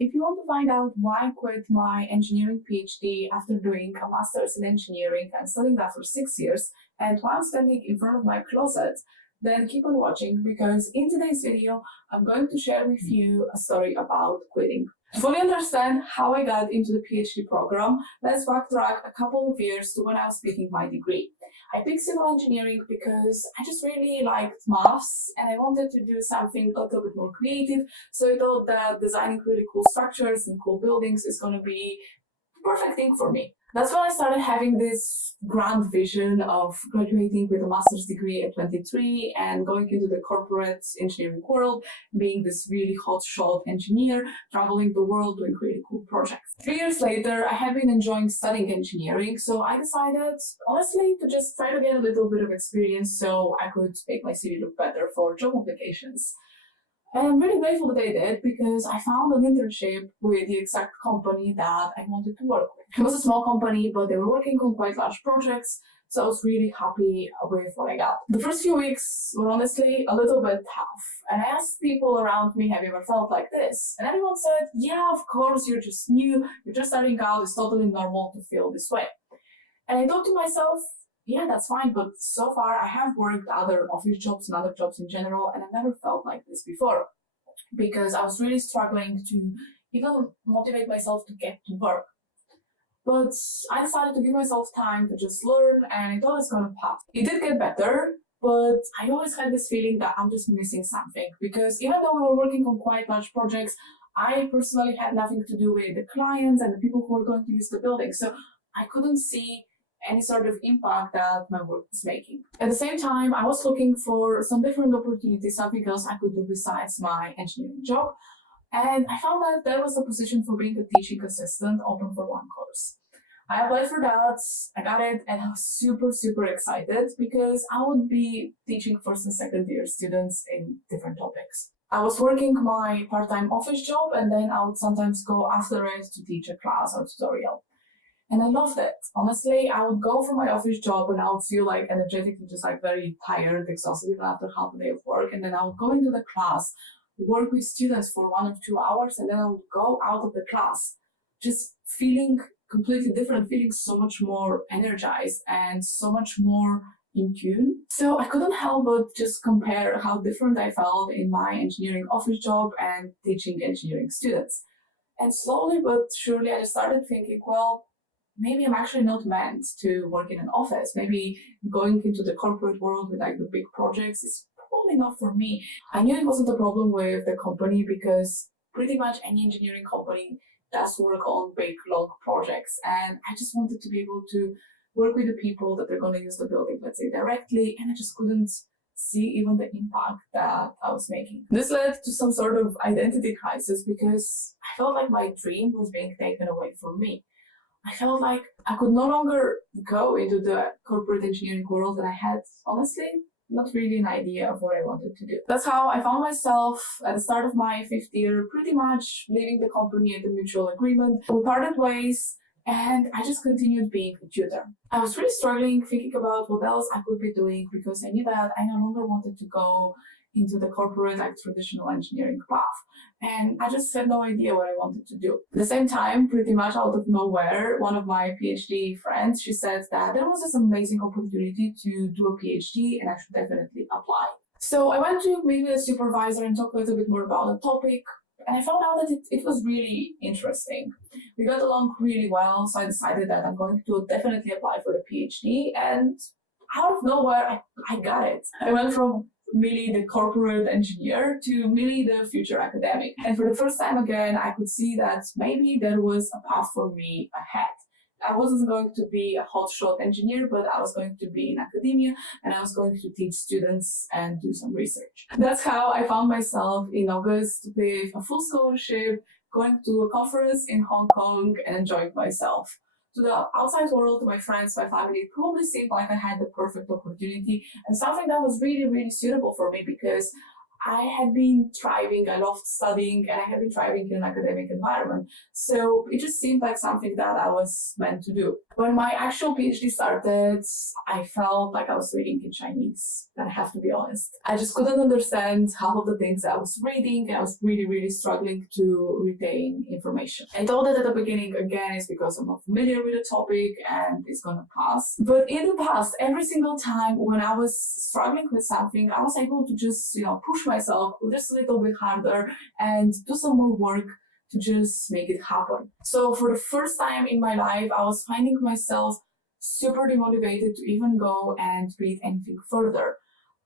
If you want to find out why I quit my engineering PhD after doing a master's in engineering and studying that for 6 years, and why I'm standing in front of my closet, then keep on watching because in today's video, I'm going to share with you a story about quitting. To fully understand how I got into the PhD program, let's backtrack a couple of years to when I was picking my degree. I picked civil engineering because I just really liked maths and I wanted to do something a little bit more creative. So I thought that designing really cool structures and cool buildings is going to be the perfect thing for me. That's when I started having this grand vision of graduating with a master's degree at 23 and going into the corporate engineering world, being this really hotshot engineer, traveling the world doing really cool projects. 3 years later, I have been enjoying studying engineering, so I decided, honestly, to just try to get a little bit of experience so I could make my CV look better for job applications. And I'm really grateful that I did because I found an internship with the exact company that I wanted to work with. It was a small company, but they were working on quite large projects, so I was really happy with what I got. The first few weeks were honestly a little bit tough, and I asked people around me, have you ever felt like this? And everyone said, yeah, of course, you're just new, you're just starting out, it's totally normal to feel this way. And I thought to myself, yeah, that's fine, but so far I have worked other office jobs and other jobs in general, and I've never felt like this before because I was really struggling to even motivate myself to get to work. But I decided to give myself time to just learn, and I thought it's gonna pass. It did get better, but I always had this feeling that I'm just missing something because even though we were working on quite large projects, I personally had nothing to do with the clients and the people who were going to use the building. So I couldn't see any sort of impact that my work was making. At the same time, I was looking for some different opportunities, something else I could do besides my engineering job. And I found that there was a position for being a teaching assistant open for one course. I applied for that, I got it, and I was super excited because I would be teaching first and second year students in different topics. I was working my part-time office job and then I would sometimes go after it to teach a class or tutorial. And I loved it. Honestly, I would go from my office job and I would feel like energetically just like very tired, exhausted even after half a day of work. And then I would go into the class, work with students for 1 or 2 hours, and then I would go out of the class just feeling completely different, feeling so much more energized and so much more in tune. So I couldn't help but just compare how different I felt in my engineering office job and teaching engineering students. And slowly but surely I just started thinking, well, maybe I'm actually not meant to work in an office. Maybe going into the corporate world with like the big projects is probably not for me. I knew it wasn't a problem with the company because pretty much any engineering company does work on big, long projects. And I just wanted to be able to work with the people that they're going to use the building, let's say, directly. And I just couldn't see even the impact that I was making. This led to some sort of identity crisis because I felt like my dream was being taken away from me. I felt like I could no longer go into the corporate engineering world, and I had, honestly, not really an idea of what I wanted to do. That's how I found myself at the start of my 5th year, pretty much leaving the company at a mutual agreement. We parted ways, and I just continued being a tutor. I was really struggling thinking about what else I could be doing because I knew that I no longer wanted to go into the corporate, like traditional engineering path. And I just had no idea what I wanted to do. At the same time, pretty much out of nowhere, one of my PhD friends, she said that there was this amazing opportunity to do a PhD and I should definitely apply. So I went to meet with a supervisor and talk a little bit more about the topic. And I found out that it was really interesting. We got along really well, so I decided that I'm going to definitely apply for the PhD. And out of nowhere, I got it. I went from merely the corporate engineer to merely the future academic. And for the first time again, I could see that maybe there was a path for me ahead. I wasn't going to be a hotshot engineer, but I was going to be in academia and I was going to teach students and do some research. That's how I found myself in August with a full scholarship, going to a conference in Hong Kong and enjoying myself. To the outside world, to my friends, my family, it probably seemed like I had the perfect opportunity and something that was really suitable for me because I had been thriving, I loved studying, and I had been thriving in an academic environment. So it just seemed like something that I was meant to do. When my actual PhD started, I felt like I was reading in Chinese, and I have to be honest. I just couldn't understand half of the things I was reading, and I was really, really struggling to retain information. I thought that at the beginning, again, it's because I'm not familiar with the topic and it's gonna pass. But in the past, every single time when I was struggling with something, I was able to just, push myself just a little bit harder and do some more work to just make it happen. So for the first time in my life, I was finding myself super demotivated to even go and read anything further.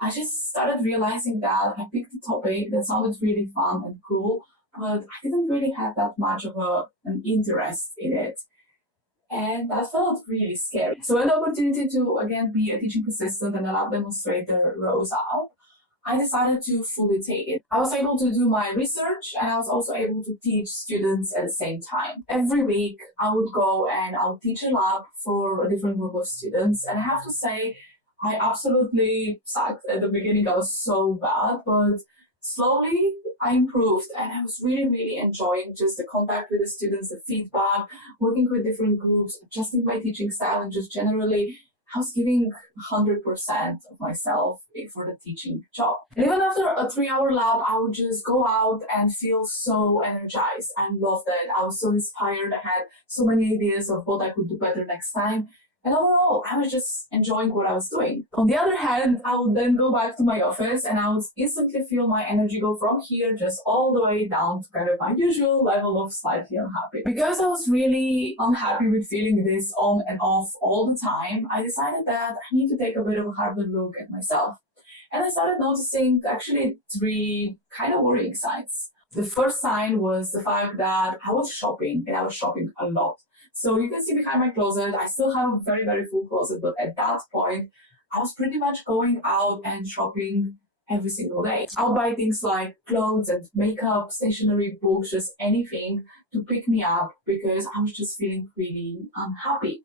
I just started realizing that I picked a topic that sounded really fun and cool, but I didn't really have that much of an interest in it. And that felt really scary. So when the opportunity to again be a teaching assistant and a lab demonstrator rose up, I decided to fully take it. I was able to do my research and I was also able to teach students at the same time. Every week I would go and I would teach a lab for a different group of students. And I have to say, I absolutely sucked. At the beginning I was so bad, but slowly I improved and I was really, really enjoying just the contact with the students, the feedback, working with different groups, adjusting my teaching style, and just generally I was giving 100% of myself for the teaching job. And even after a 3-hour lab, I would just go out and feel so energized. I loved it. I was so inspired. I had so many ideas of what I could do better next time. And overall, I was just enjoying what I was doing. On the other hand, I would then go back to my office and I would instantly feel my energy go from here just all the way down to kind of my usual level of slightly unhappy. Because I was really unhappy with feeling this on and off all the time, I decided that I need to take a bit of a harder look at myself. And I started noticing actually 3 kind of worrying signs. The first sign was the fact that I was shopping and I was shopping a lot. So you can see behind my closet, I still have a very, very full closet, but at that point, I was pretty much going out and shopping every single day. I'll buy things like clothes and makeup, stationery, books, just anything to pick me up because I was just feeling really unhappy.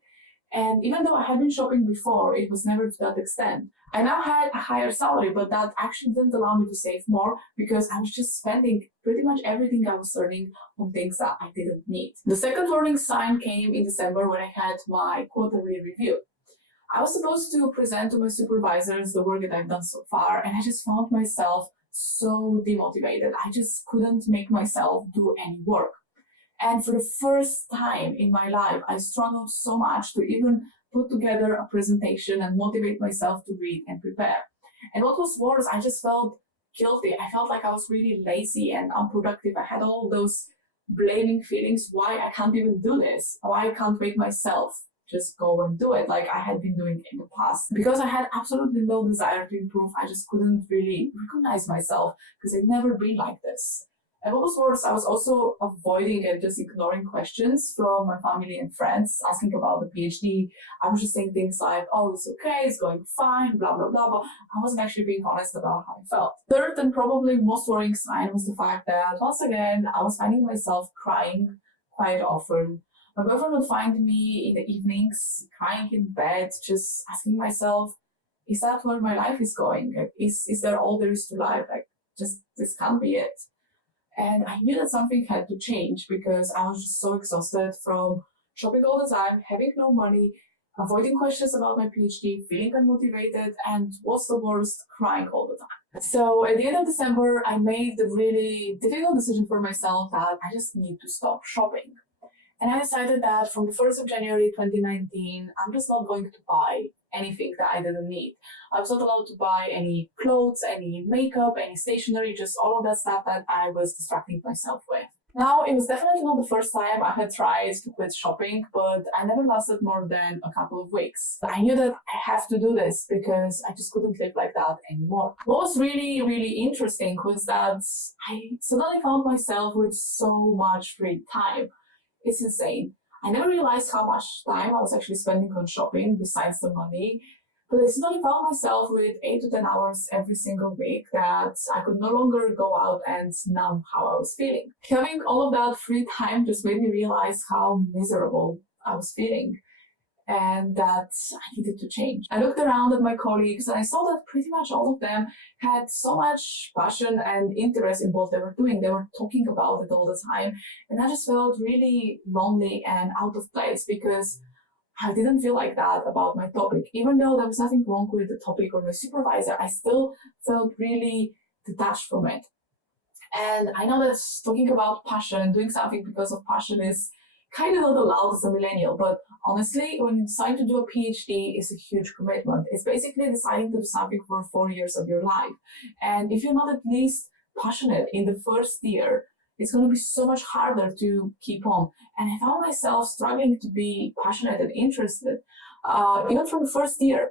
And even though I had been shopping before, it was never to that extent. I now had a higher salary, but that actually didn't allow me to save more because I was just spending pretty much everything I was earning on things that I didn't need. The second warning sign came in December when I had my quarterly review. I was supposed to present to my supervisors the work that I've done so far, and I just found myself so demotivated. I just couldn't make myself do any work. And for the first time in my life, I struggled so much to even put together a presentation and motivate myself to read and prepare. And what was worse, I just felt guilty. I felt like I was really lazy and unproductive. I had all those blaming feelings. Why I can't even do this? Why I can't make myself just go and do it like I had been doing in the past? Because I had absolutely no desire to improve. I just couldn't really recognize myself because I'd never been like this. And what was worse, I was also avoiding and just ignoring questions from my family and friends asking about the PhD. I was just saying things like, oh, it's okay, it's going fine, blah, blah, blah, blah. I wasn't actually being honest about how I felt. Third and probably most worrying sign was the fact that once again, I was finding myself crying quite often. My boyfriend would find me in the evenings, crying in bed, just asking myself, is that where my life is going? Like, is there all there is to life? Like, just, this can't be it. And I knew that something had to change because I was just so exhausted from shopping all the time, having no money, avoiding questions about my PhD, feeling unmotivated, and what's the worst, crying all the time. So at the end of December, I made the really difficult decision for myself that I just need to stop shopping. And I decided that from the 1st of January 2019, I'm just not going to buy anything that I didn't need. I was not allowed to buy any clothes, any makeup, any stationery, just all of that stuff that I was distracting myself with. Now, it was definitely not the first time I had tried to quit shopping, but I never lasted more than a couple of weeks. I knew that I have to do this because I just couldn't live like that anymore. What was really, really interesting was that I suddenly found myself with so much free time. It's insane. I never realized how much time I was actually spending on shopping besides the money, but I suddenly found myself with 8 to 10 hours every single week that I could no longer go out and numb how I was feeling. Having all of that free time just made me realize how miserable I was feeling. and that I needed to change. I looked around at my colleagues and I saw that pretty much all of them had so much passion and interest in what they were doing. They were talking about it all the time. And I just felt really lonely and out of place because I didn't feel like that about my topic. Even though there was nothing wrong with the topic or my supervisor, I still felt really detached from it. And I know that talking about passion and doing something because of passion is kind of not allowed as a millennial, but honestly, when you decide to do a PhD, it's a huge commitment. It's basically deciding to do something for 4 years of your life. And if you're not at least passionate in the first year, it's going to be so much harder to keep on. And I found myself struggling to be passionate and interested, even from the first year.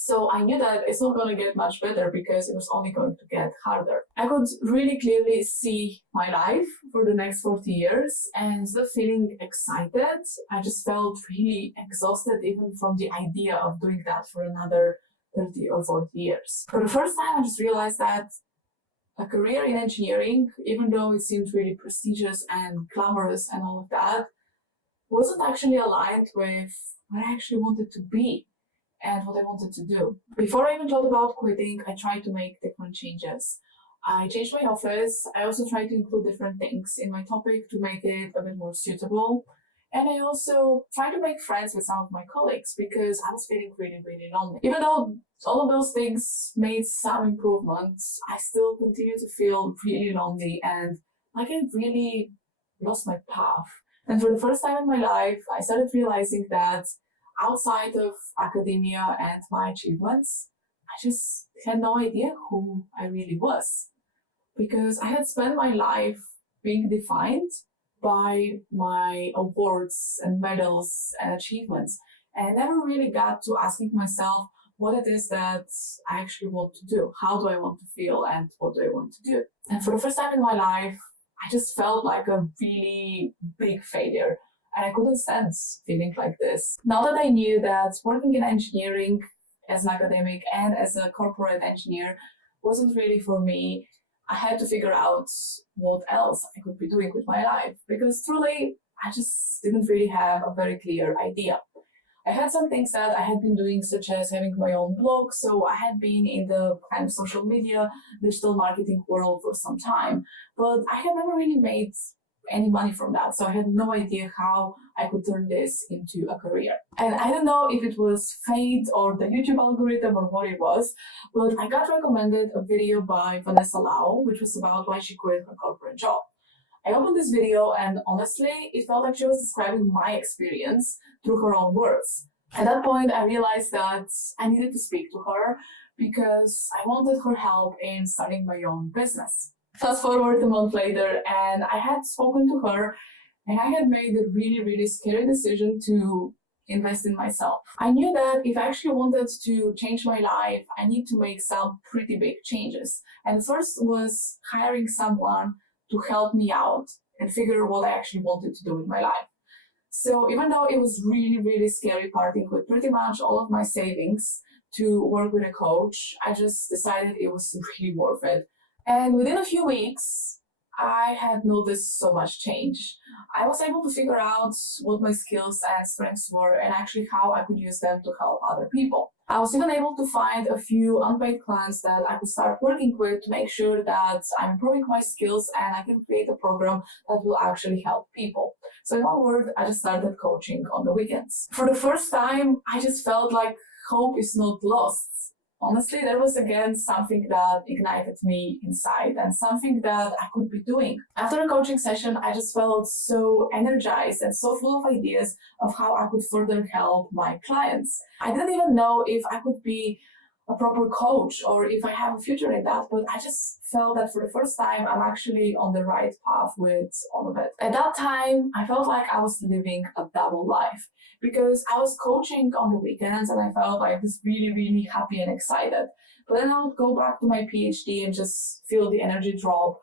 So I knew that it's not going to get much better because it was only going to get harder. I could really clearly see my life for the next 40 years, and instead of feeling excited, I just felt really exhausted even from the idea of doing that for another 30 or 40 years. For the first time, I just realized that a career in engineering, even though it seemed really prestigious and glamorous and all of that, wasn't actually aligned with what I actually wanted to be and what I wanted to do. Before I even thought about quitting, I tried to make different changes. I changed my office. I also tried to include different things in my topic to make it a bit more suitable. And I also tried to make friends with some of my colleagues because I was feeling really, really lonely. Even though all of those things made some improvements, I still continue to feel really lonely and like I really lost my path. And for the first time in my life, I started realizing that outside of academia and my achievements, I just had no idea who I really was. Because I had spent my life being defined by my awards and medals and achievements. And I never really got to asking myself what it is that I actually want to do. How do I want to feel and what do I want to do? And for the first time in my life, I just felt like a really big failure. And I couldn't stand feeling like this. Now that I knew that working in engineering as an academic and as a corporate engineer wasn't really for me, I had to figure out what else I could be doing with my life because truly, I just didn't really have a very clear idea. I had some things that I had been doing, such as having my own blog, so I had been in the kind of social media, digital marketing world for some time, but I had never really made any money from that, so I had no idea how I could turn this into a career. And I don't know if it was fate or the YouTube algorithm or what it was, but I got recommended a video by Vanessa Lau, which was about why she quit her corporate job. I opened this video and honestly, it felt like she was describing my experience through her own words. At that point, I realized that I needed to speak to her because I wanted her help in starting my own business. Fast forward a month later, and I had spoken to her, and I had made a really, really scary decision to invest in myself. I knew that if I actually wanted to change my life, I need to make some pretty big changes. And the first was hiring someone to help me out and figure what I actually wanted to do with my life. So even though it was really, really scary parting with pretty much all of my savings to work with a coach, I just decided it was really worth it. And within a few weeks, I had noticed so much change. I was able to figure out what my skills and strengths were and actually how I could use them to help other people. I was even able to find a few unpaid clients that I could start working with to make sure that I'm improving my skills and I can create a program that will actually help people. So in one word, I just started coaching on the weekends. For the first time, I just felt like hope is not lost. Honestly, there was again something that ignited me inside and something that I could be doing. After a coaching session, I just felt so energized and so full of ideas of how I could further help my clients. I didn't even know if I could be a proper coach or if I have a future in that, but I just felt that for the first time, I'm actually on the right path with all of it. At that time, I felt like I was living a double life because I was coaching on the weekends and I felt like this really, really happy and excited. But then I would go back to my PhD and just feel the energy drop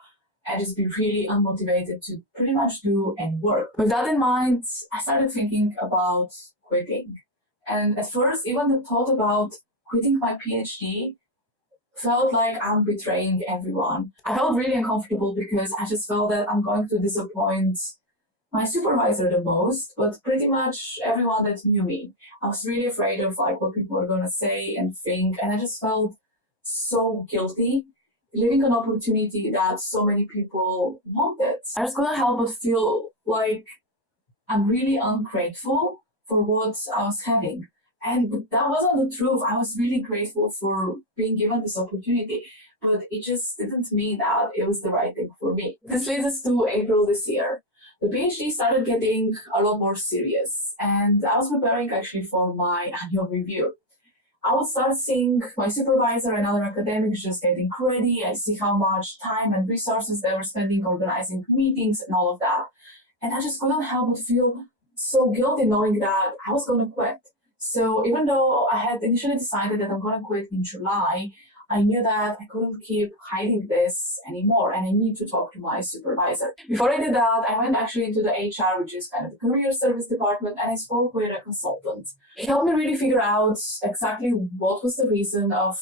and just be really unmotivated to pretty much do any work. With that in mind, I started thinking about quitting. And at first, even the thought about quitting my PhD felt like I'm betraying everyone. I felt really uncomfortable because I just felt that I'm going to disappoint my supervisor the most, but pretty much everyone that knew me. I was really afraid of like what people were gonna say and think, and I just felt so guilty leaving an opportunity that so many people wanted. I just couldn't help but feel like I'm really ungrateful for what I was having. And that wasn't the truth. I was really grateful for being given this opportunity, but it just didn't mean that it was the right thing for me. This leads us to April this year. The PhD started getting a lot more serious, and I was preparing actually for my annual review. I would start seeing my supervisor and other academics just getting ready. I see how much time and resources they were spending organizing meetings and all of that. And I just couldn't help but feel so guilty knowing that I was going to quit. So even though I had initially decided that I'm going to quit in July, I knew that I couldn't keep hiding this anymore and I need to talk to my supervisor. Before I did that, I went actually into the HR, which is kind of the career service department, and I spoke with a consultant. He helped me really figure out exactly what was the reason of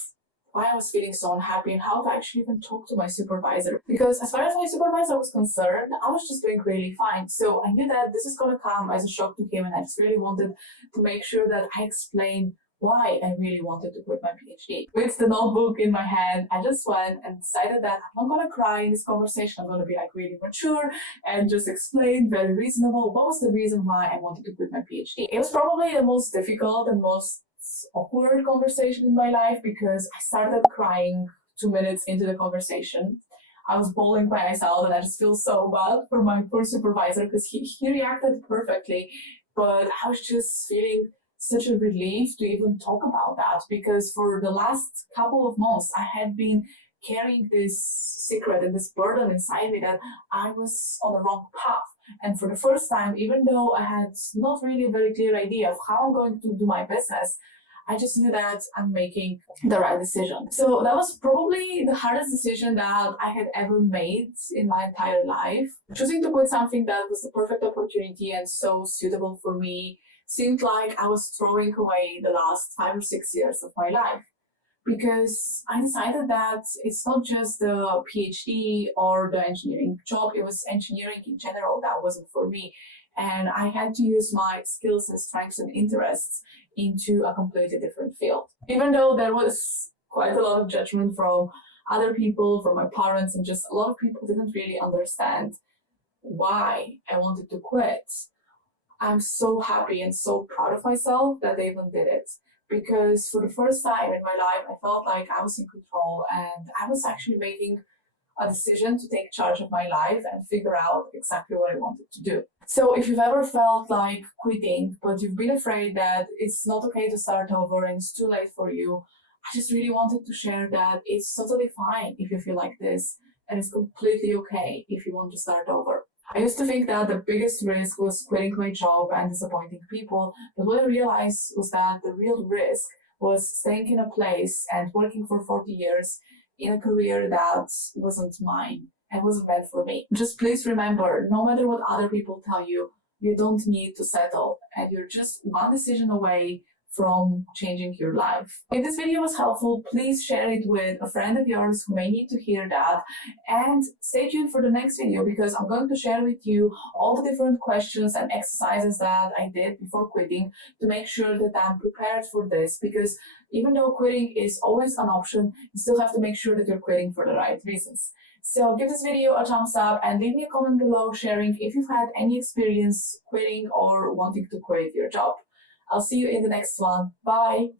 why I was feeling so unhappy and how to actually even talk to my supervisor. Because as far as my supervisor was concerned, I was just doing really fine. So I knew that this is going to come as a shock to him, and I just really wanted to make sure that I explain why I really wanted to quit my PhD. With the notebook in my hand, I just went and decided that I'm not going to cry in this conversation. I'm going to be like really mature and just explain very reasonable what was the reason why I wanted to quit my PhD. It was probably the most difficult and most awkward conversation in my life because I started crying 2 minutes into the conversation. I was bawling by myself and I just feel so bad for my poor supervisor because he reacted perfectly, but I was just feeling such a relief to even talk about that because for the last couple of months I had been carrying this secret and this burden inside me that I was on the wrong path. And for the first time, even though I had not really a very clear idea of how I'm going to do my business, I just knew that I'm making the right decision. So that was probably the hardest decision that I had ever made in my entire life. Choosing to quit something that was the perfect opportunity and so suitable for me seemed like I was throwing away the last 5 or 6 years of my life. Because I decided that it's not just the PhD or the engineering job, it was engineering in general that wasn't for me. And I had to use my skills and strengths and interests into a completely different field. Even though there was quite a lot of judgment from other people, from my parents, and just a lot of people didn't really understand why I wanted to quit, I'm so happy and so proud of myself that I even did it. Because for the first time in my life, I felt like I was in control and I was actually making a decision to take charge of my life and figure out exactly what I wanted to do. So if you've ever felt like quitting, but you've been afraid that it's not okay to start over and it's too late for you, I just really wanted to share that it's totally fine if you feel like this, and it's completely okay if you want to start over. I used to think that the biggest risk was quitting my job and disappointing people, but what I realized was that the real risk was staying in a place and working for 40 years in a career that wasn't mine and wasn't meant for me. Just please remember, no matter what other people tell you, you don't need to settle, and you're just one decision away from changing your life. If this video was helpful, please share it with a friend of yours who may need to hear that, and stay tuned for the next video because I'm going to share with you all the different questions and exercises that I did before quitting to make sure that I'm prepared for this, because even though quitting is always an option, you still have to make sure that you're quitting for the right reasons. So give this video a thumbs up and leave me a comment below sharing if you've had any experience quitting or wanting to quit your job. I'll see you in the next one. Bye!